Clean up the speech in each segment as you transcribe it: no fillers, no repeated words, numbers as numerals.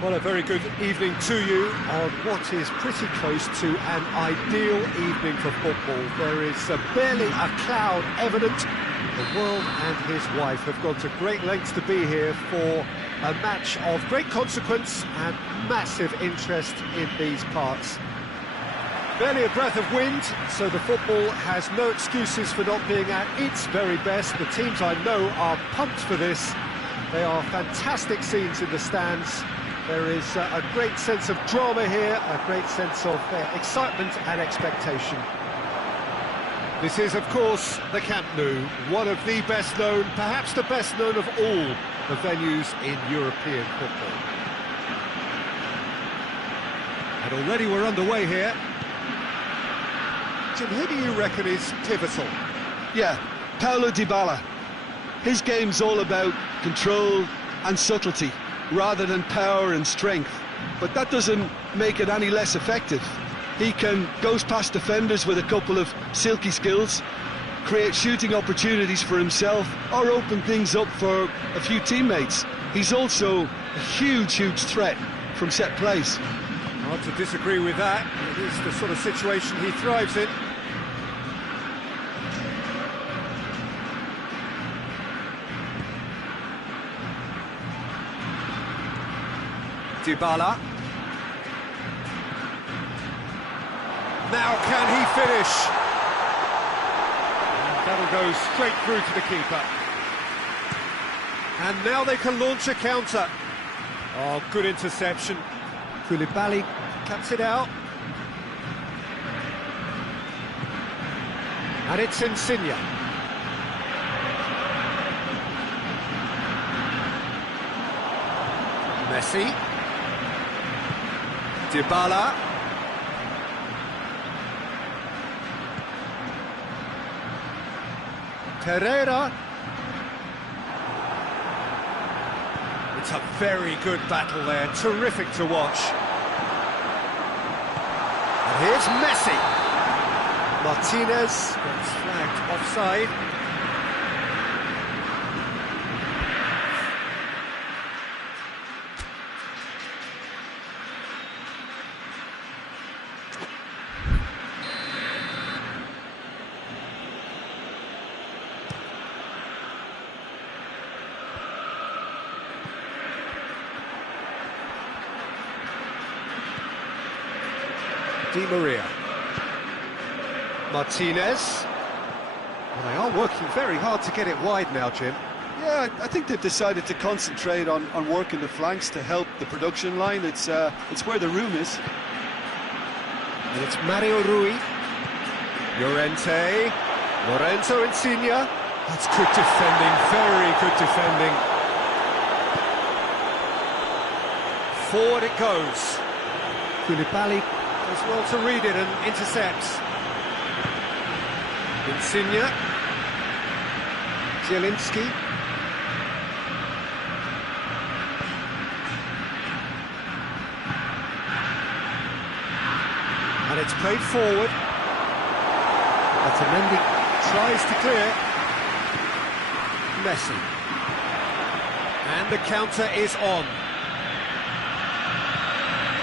Well, a very good evening to you on what is pretty close to an ideal evening for football. There is barely a cloud evident. The world and his wife have gone to great lengths to be here for a match of great consequence and massive interest in these parts. Barely a breath of wind, so the football has no excuses for not being at its very best. The teams I know are pumped for this. They are fantastic scenes in the stands. There is a great sense of drama here, a great sense of excitement and expectation. This is, of course, the Camp Nou, one of the best known, perhaps the best known of all the venues in European football. And already we're underway here. Jim, who do you reckon is pivotal? Yeah, Paulo Dybala. His game's all about control and subtlety, rather than power and strength. But that doesn't make it any less effective. He can goes past defenders with a couple of silky skills, create shooting opportunities for himself, or open things up for a few teammates. He's also a huge threat from set plays. Hard to disagree with that. It is the sort of situation he thrives in. Dybala. Now can he finish? And that'll go straight through to the keeper. And now they can launch a counter. Oh, good interception. Pl5 cuts it out. And it's Insigne. Messi. Dybala. Pereira. It's a very good battle there, terrific to watch. And here's Messi. Martinez gets flagged offside. Di Maria. Martinez. Well, they are working very hard to get it wide now, Jim. Yeah, I think they've decided to concentrate on working the flanks to help the production line. It's where the room is. And it's Mario Rui. Llorente. Lorenzo Insigne. That's good defending, very good defending. Forward it goes. Pl5 as well to read it and intercepts. Insigne. Zielinski. And it's played forward. Otamendi tries to clear. Messi. And the counter is on.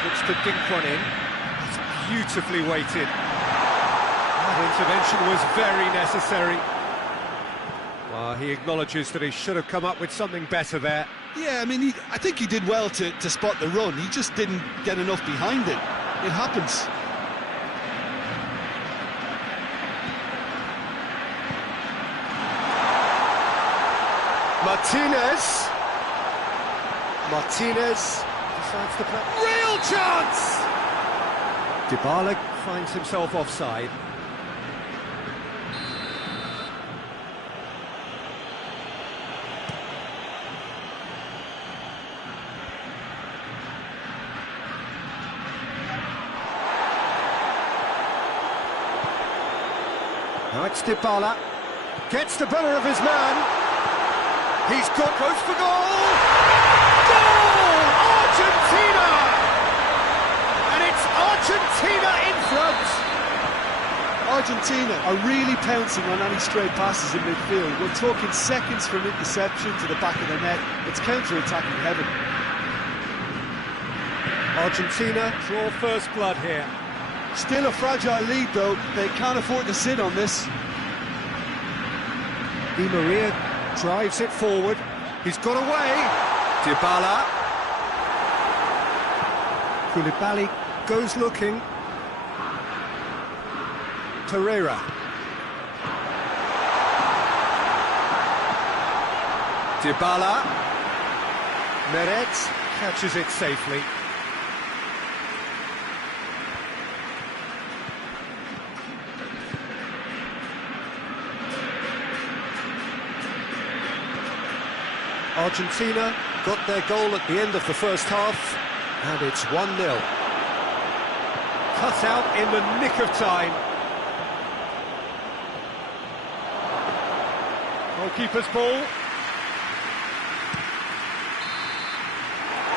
Looks to dink one in. Beautifully weighted. That intervention was very necessary. Well, he acknowledges that he should have come up with something better there. Yeah, I mean, I think he did well to spot the run. He just didn't get enough behind it. It happens. Martinez decides to play. Real chance! Dybala finds himself offside. Now it's Dybala. Gets the better of his man. He's goes for goal! Goal! Argentina! And it's Argentina in front! Argentina are really pouncing on any stray passes in midfield. We're talking seconds from interception to the back of the net. It's counter-attacking heaven. Argentina draw first blood here. Still a fragile lead, though. They can't afford to sit on this. Di Maria drives it forward. He's got away. Dybala. Koulibaly goes looking. Pereira. Dybala. Meret catches it safely. Argentina got their goal at the end of the first half, and it's 1-0. Cut out in the nick of time. Goalkeeper's ball.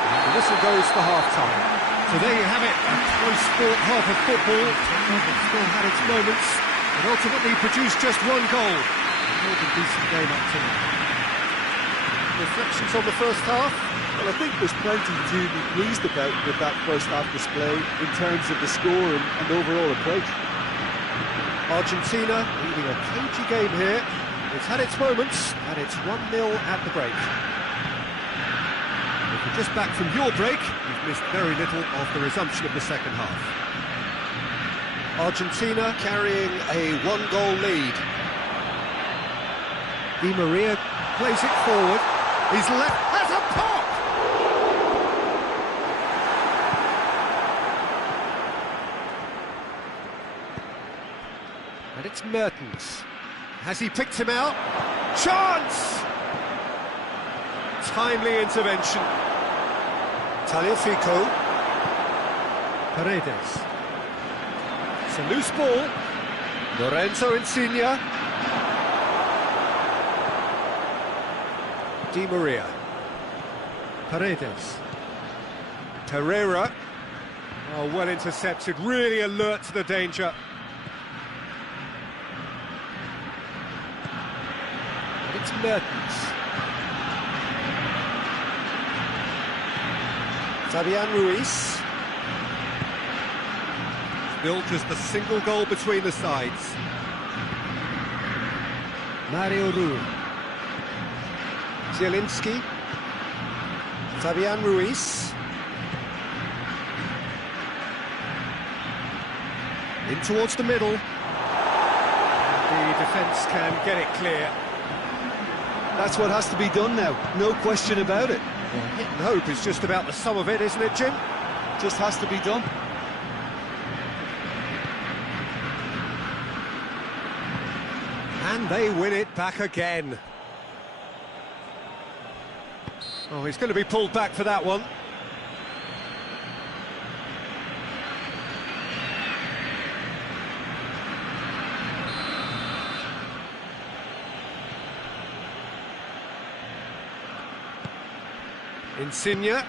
And the whistle goes for half-time. So there you have it, a close-fought half of football. It still had its moments, and ultimately produced just one goal. A more than decent game up to now. Reflections on the first half? Well, I think there's plenty to be pleased about with that first half display in terms of the score and overall approach. Argentina leading a cagey game here. It's had its moments, and it's 1-0 at the break. If you're just back from your break, you've missed very little of the resumption of the second half. Argentina carrying a one-goal lead. Di Maria plays it forward. He's left, has a pop! And it's Mertens. Has he picked him out? Chance! Timely intervention. Tagliafico. Paredes. It's a loose ball. Lorenzo Insigne. Di Maria. Paredes. Pereira. Oh, well intercepted, really alert to the danger. And it's Mertens. Fabian Ruiz. Built as the single goal between the sides. Mario Rui. Zielinski. Fabian Ruiz. In towards the middle. The defence can get it clear. That's what has to be done now, no question about it. Well, hit and hope is just about the sum of it, isn't it, Jim? Just has to be done. And they win it back again. Oh, he's going to be pulled back for that one. Insigne.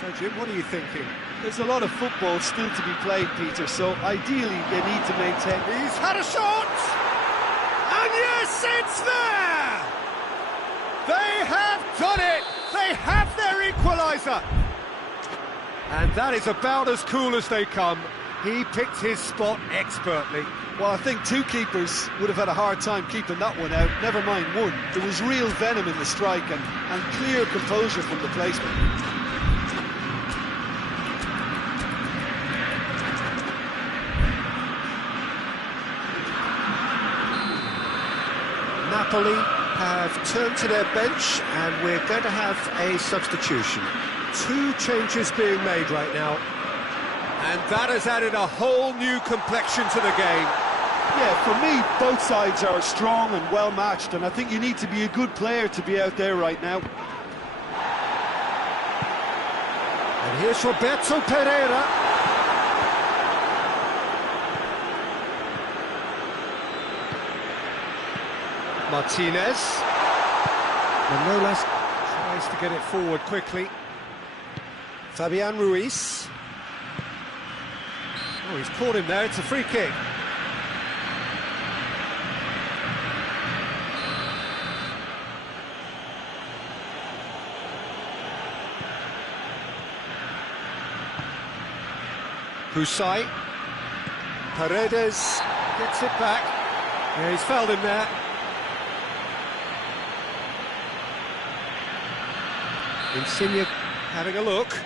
So, Jim, what are you thinking? There's a lot of football still to be played, Peter, so ideally they need to maintain... He's had a shot! And yes, it's there! They have done it! They have their equaliser! And that is about as cool as they come. He picked his spot expertly. Well, I think two keepers would have had a hard time keeping that one out, never mind one. There was real venom in the strike and clear composure from the placement. Napoli have turned to their bench, and we're going to have a substitution. Two changes being made right now, and that has added a whole new complexion to the game. Yeah, for me, both sides are strong and well matched, and I think you need to be a good player to be out there right now. And here's Roberto Pereira. Martinez. Manolas tries to get it forward quickly. Fabian Ruiz. Oh, he's caught him there, it's a free kick. Husai. Paredes gets it back. Yeah, he's fouled him there. Insigne having a look.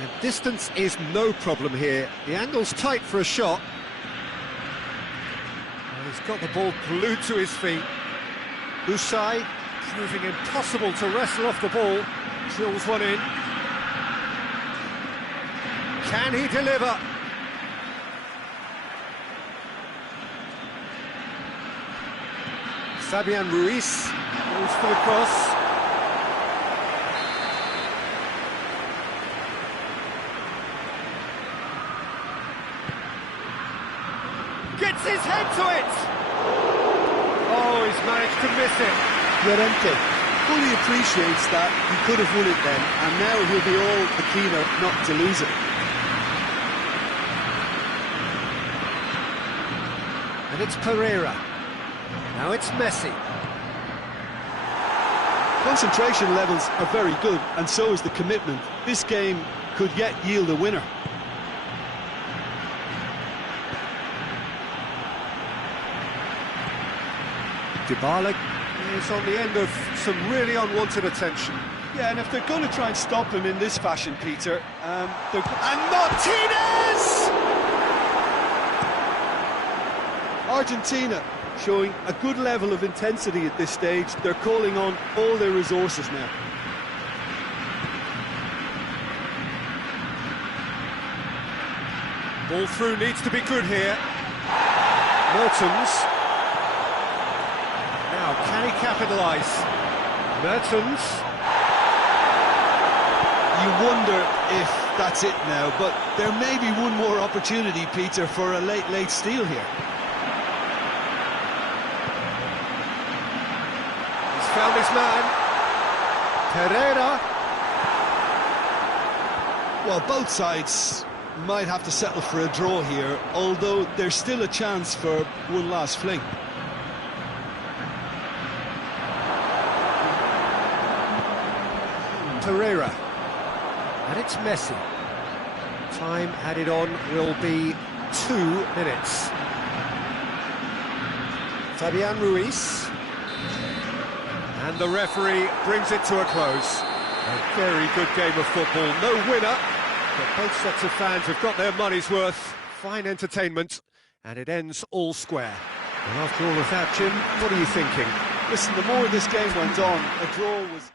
And distance is no problem here. The angle's tight for a shot. Well, he's got the ball glued to his feet. Husai proving impossible to wrestle off the ball. Drills one in. Can he deliver? Fabian Ruiz goes for the cross. Gets his head to it! Oh, he's managed to miss it. Llorente fully appreciates that he could have won it then, and now he'll be all the keener not to lose it. And it's Pereira. Now it's Messi. Concentration levels are very good, and so is the commitment. This game could yet yield a winner. Dybala is on the end of some really unwanted attention. Yeah, and if they're going to try and stop him in this fashion, Peter, and Martinez! Argentina showing a good level of intensity at this stage. They're calling on all their resources now. Ball through needs to be good here. Mertens. Now, can he capitalise? Mertens. You wonder if that's it now, but there may be one more opportunity, Peter, for a late steal here. He's found his man. Pereira. Well, both sides might have to settle for a draw here, although there's still a chance for one last fling. Pereira. And it's Messi. Time added on will be 2 minutes. Fabian Ruiz. And the referee brings it to a close. A very good game of football. No winner, but both sets of fans have got their money's worth. Fine entertainment, and it ends all square. And after all of that, Jim, what are you thinking? Listen, the more this game went on, a draw was...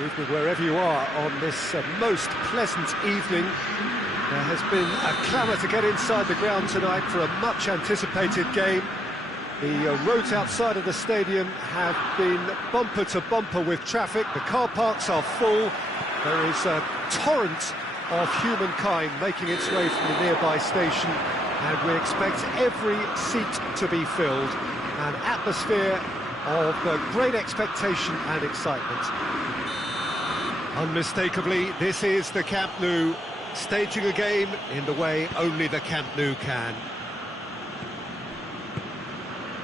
Good evening wherever you are on this most pleasant evening. There has been a clamour to get inside the ground tonight for a much anticipated game. The roads outside of the stadium have been bumper to bumper with traffic. The car parks are full. There is a torrent of humankind making its way from the nearby station, and we expect every seat to be filled. An atmosphere of great expectation and excitement. Unmistakably, this is the Camp Nou, staging a game in the way only the Camp Nou can.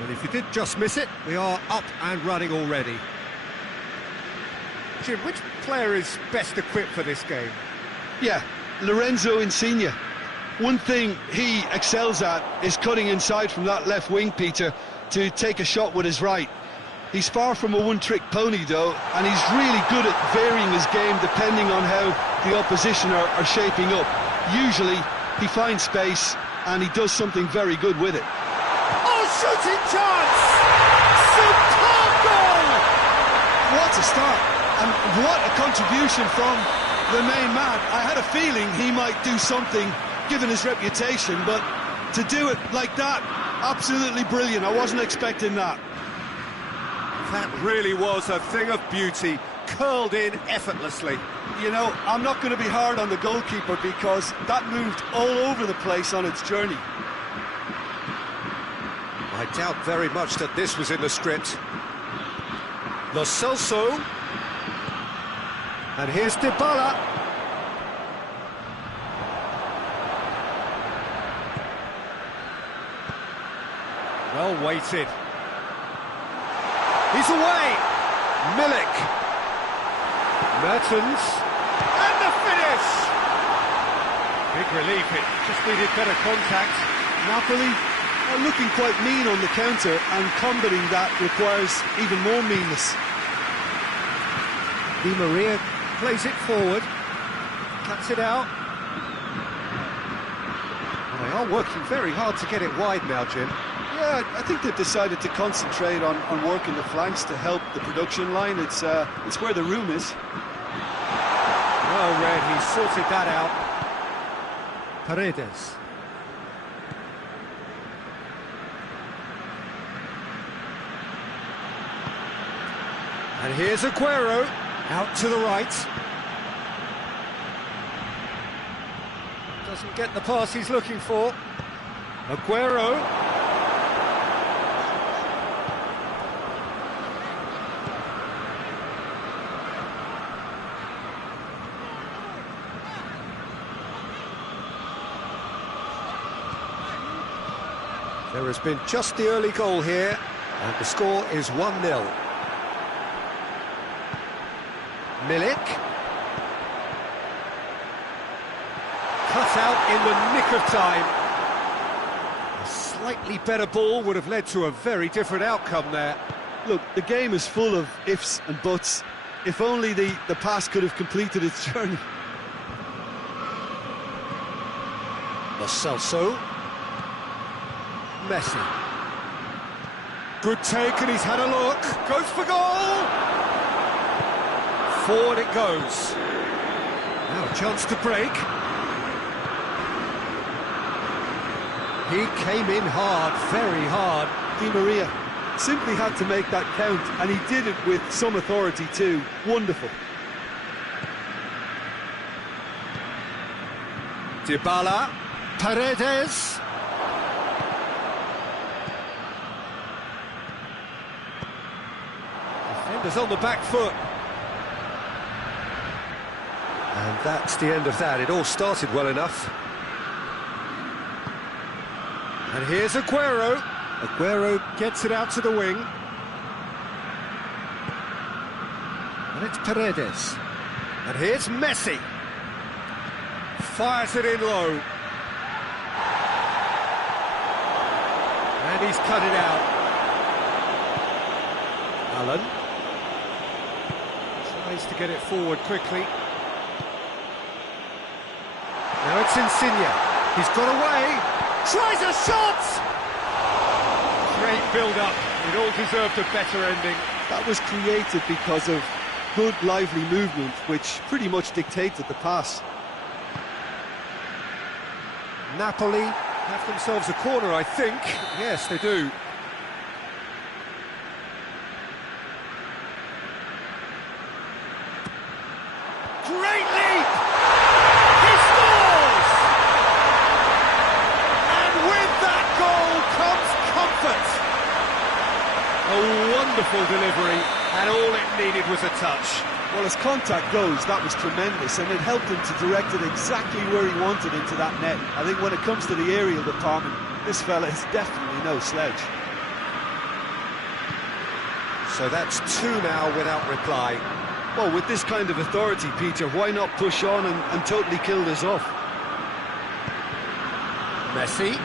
And if you did just miss it, we are up and running already. Jim, which player is best equipped for this game? Yeah, Lorenzo Insigne. One thing he excels at is cutting inside from that left wing, Peter, to take a shot with his right. He's far from a one-trick pony, though, and he's really good at varying his game depending on how the opposition are shaping up. Usually, he finds space, and he does something very good with it. Oh, shooting chance! Superb goal! What a start, and what a contribution from the main man. I had a feeling he might do something, given his reputation, but to do it like that, absolutely brilliant. I wasn't expecting that. That really was a thing of beauty, curled in effortlessly. You know, I'm not going to be hard on the goalkeeper because that moved all over the place on its journey. I doubt very much that this was in the script. Lo Celso. And here's Dybala. Well weighted. He's away. Milik. Mertens. And the finish! Big relief, it just needed better contact. Napoli are looking quite mean on the counter, and combating that requires even more meanness. Di Maria plays it forward. Cuts it out. Well, they are working very hard to get it wide now, Jim. Yeah, I think they've decided to concentrate on working the flanks to help the production line. It's where the room is. Well read, he sorted that out. Paredes. And here's Aguero, out to the right. Doesn't get the pass he's looking for. Aguero. There has been just the early goal here, and the score is 1-0. Milik. Cut out in the nick of time. A slightly better ball would have led to a very different outcome there. Look, the game is full of ifs and buts. If only the pass could have completed its journey. Lo Celso. Messi. Good take, and he's had a look. Goes for goal! Forward it goes. Now a chance to break. He came in hard, very hard. Di Maria simply had to make that count, and he did it with some authority too. Wonderful. Dybala. Paredes. Defenders on the back foot. And that's the end of that. It all started well enough. And here's Aguero. Aguero gets it out to the wing. And it's Paredes. And here's Messi. Fires it in low. And he's cut it out. Allen. Tries to get it forward quickly. Now it's Insigne. He's got away. Tries a shot! Great build-up. It all deserved a better ending. That was created because of good, lively movement, which pretty much dictated the pass. Napoli have themselves a corner, I think. Yes, they do. Great leap! He scores! And with that goal comes comfort. A wonderful delivery, and all it needed was a touch. Well, as contact goes, that was tremendous, and it helped him to direct it exactly where he wanted into that net. I think when it comes to the aerial department, this fella is definitely no sledge. So that's 2 now without reply. Well, with this kind of authority, Peter, why not push on and totally kill this off? Messi.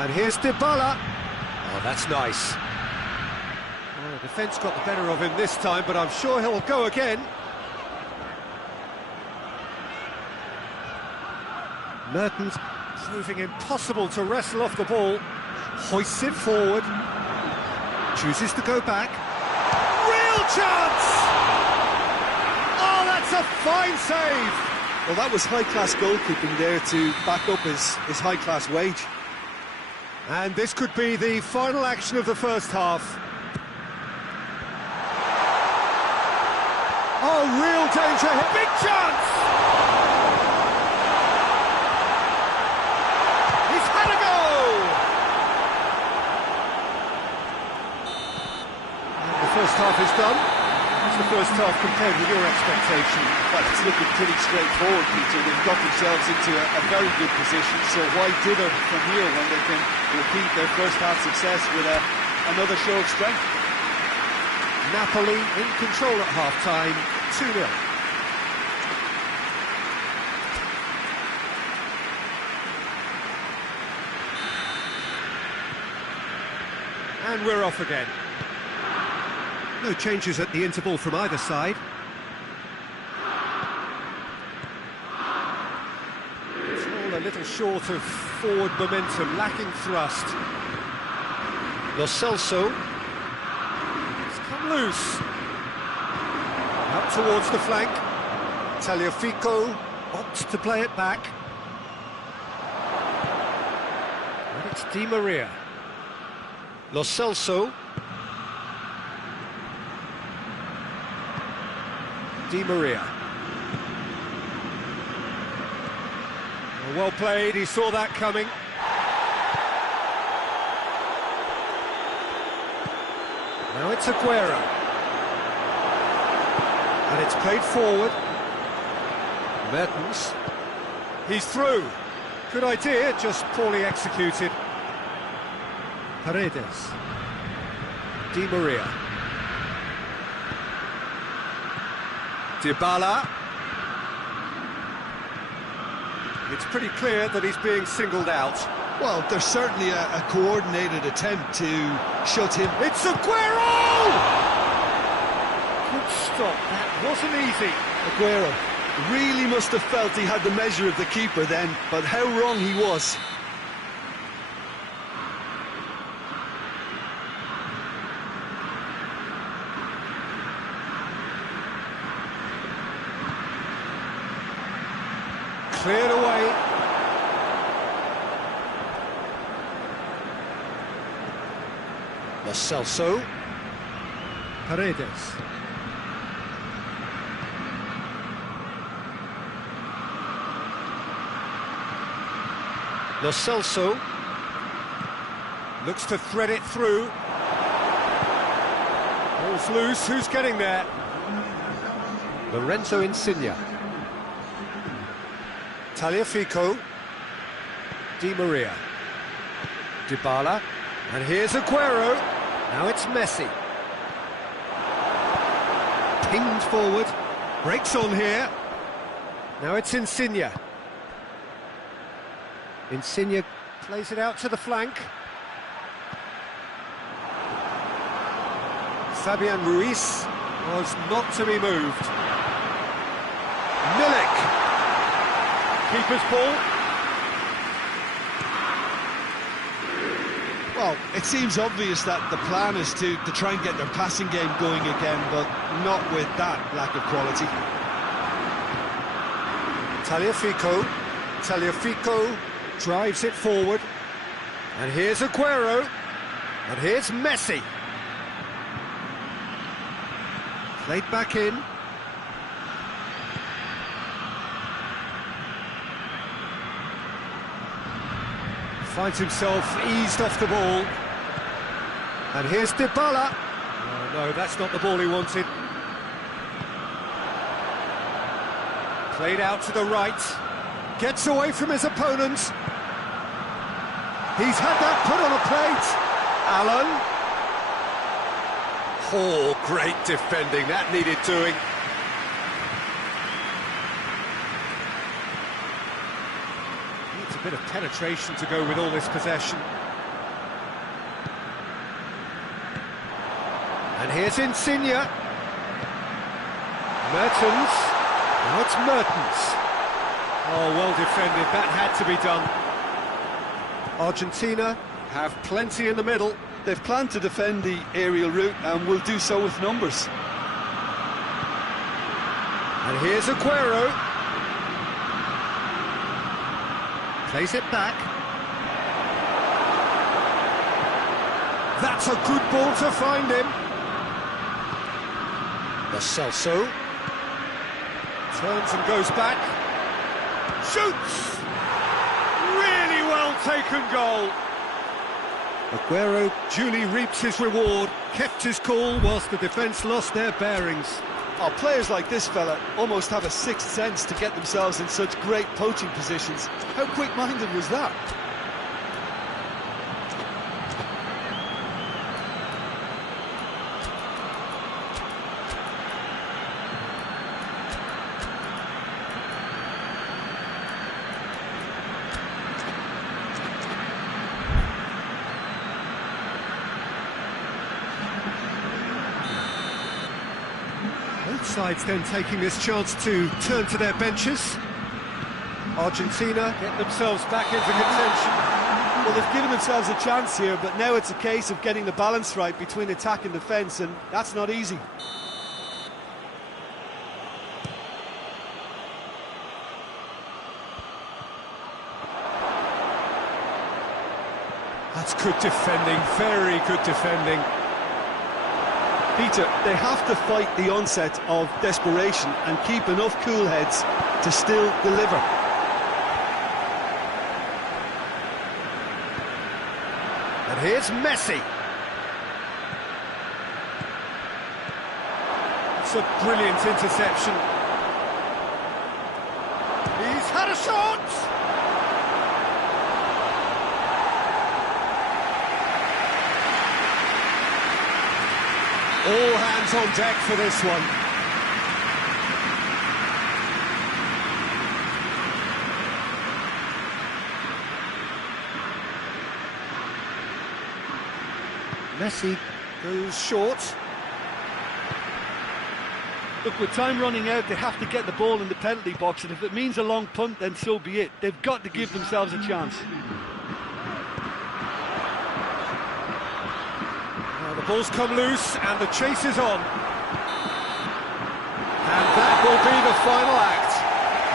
And here's Dybala. Oh, that's nice. Well, the defence got the better of him this time, but I'm sure he'll go again. Mertens proving impossible to wrestle off the ball. Hoists it forward. Chooses to go back. Real chance! Oh, that's a fine save! Well, that was high-class goalkeeping there to back up his high-class wage. And this could be the final action of the first half. Oh, real danger here. Big chance! He's had a go! And the first half is done. What's the first half compared with your expectation? Well, it's looking pretty straightforward, Peter. They've got themselves into a very good position, so why dither from here when they can repeat their first half success with another show of strength? Napoli in control at half-time, 2-0. And we're off again. No changes at the interval from either side. It's all a little short of forward momentum, lacking thrust. Lo Celso. It's come loose. Out towards the flank. Tagliafico opts to play it back. And it's Di Maria. Lo Celso. Di Maria. Well played, he saw that coming. Now it's Aguero. And it's played forward. Mertens. He's through. Good idea, just poorly executed. Paredes. Di Maria. Dybala. It's pretty clear that he's being singled out. Well, there's certainly a coordinated attempt to shut him. It's Aguero! Good stop, that wasn't easy. Aguero really must have felt he had the measure of the keeper then, but how wrong he was. Cleared away. Lo Celso. Paredes. Lo Celso. Looks to thread it through. Ball's loose, who's getting there? Lorenzo Insigne. Tagliafico. Di Maria. Dybala. And here's Aguero. Now it's Messi. Pinged forward. Breaks on here. Now it's Insigne. Insigne plays it out to the flank. Fabian Ruiz was not to be moved. Milik. Keeper's ball. Well, it seems obvious that the plan is to try and get their passing game going again, but not with that lack of quality. Tagliafico drives it forward. And here's Aguero. And here's Messi. Played back in. Finds himself eased off the ball. And here's Dybala. Oh, no, that's not the ball he wanted. Played out to the right. Gets away from his opponents. He's had that put on a plate. Allen. Oh, great defending. That needed doing. Needs a bit of penetration to go with all this possession. And here's Insigne. Mertens. Now it's Mertens. Oh, well defended. That had to be done. Argentina have plenty in the middle. They've planned to defend the aerial route and will do so with numbers. And here's Aguero. Plays it back. That's a good ball to find him. Lo Celso. Turns and goes back. Shoots! Really well taken goal. Aguero duly reaps his reward, kept his cool whilst the defence lost their bearings. Oh, players like this fella almost have a sixth sense to get themselves in such great poaching positions. How quick-minded was that? Both sides then taking this chance to turn to their benches. Argentina get themselves back into contention. Well, they've given themselves a chance here, but now it's a case of getting the balance right between attack and defence, and that's not easy. That's good defending, very good defending. Peter, they have to fight the onset of desperation and keep enough cool heads to still deliver. And here's Messi. It's a brilliant interception. He's had a shot! All hands on deck for this one. Messi goes short. Look, with time running out, they have to get the ball in the penalty box, and if it means a long punt, then so be it. They've got to give themselves a chance. The ball's come loose and the chase is on. And that will be the final act.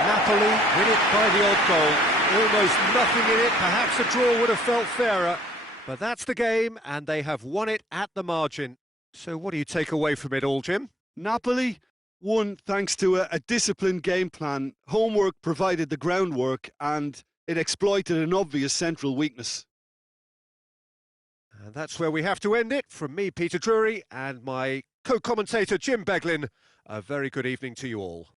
Napoli win it by the odd goal. Almost nothing in it, perhaps a draw would have felt fairer. But that's the game and they have won it at the margin. So what do you take away from it all, Jim? Napoli won thanks to a disciplined game plan. Homework provided the groundwork and it exploited an obvious central weakness. And that's where we have to end it. From me, Peter Drury, and my co-commentator, Jim Beglin, a very good evening to you all.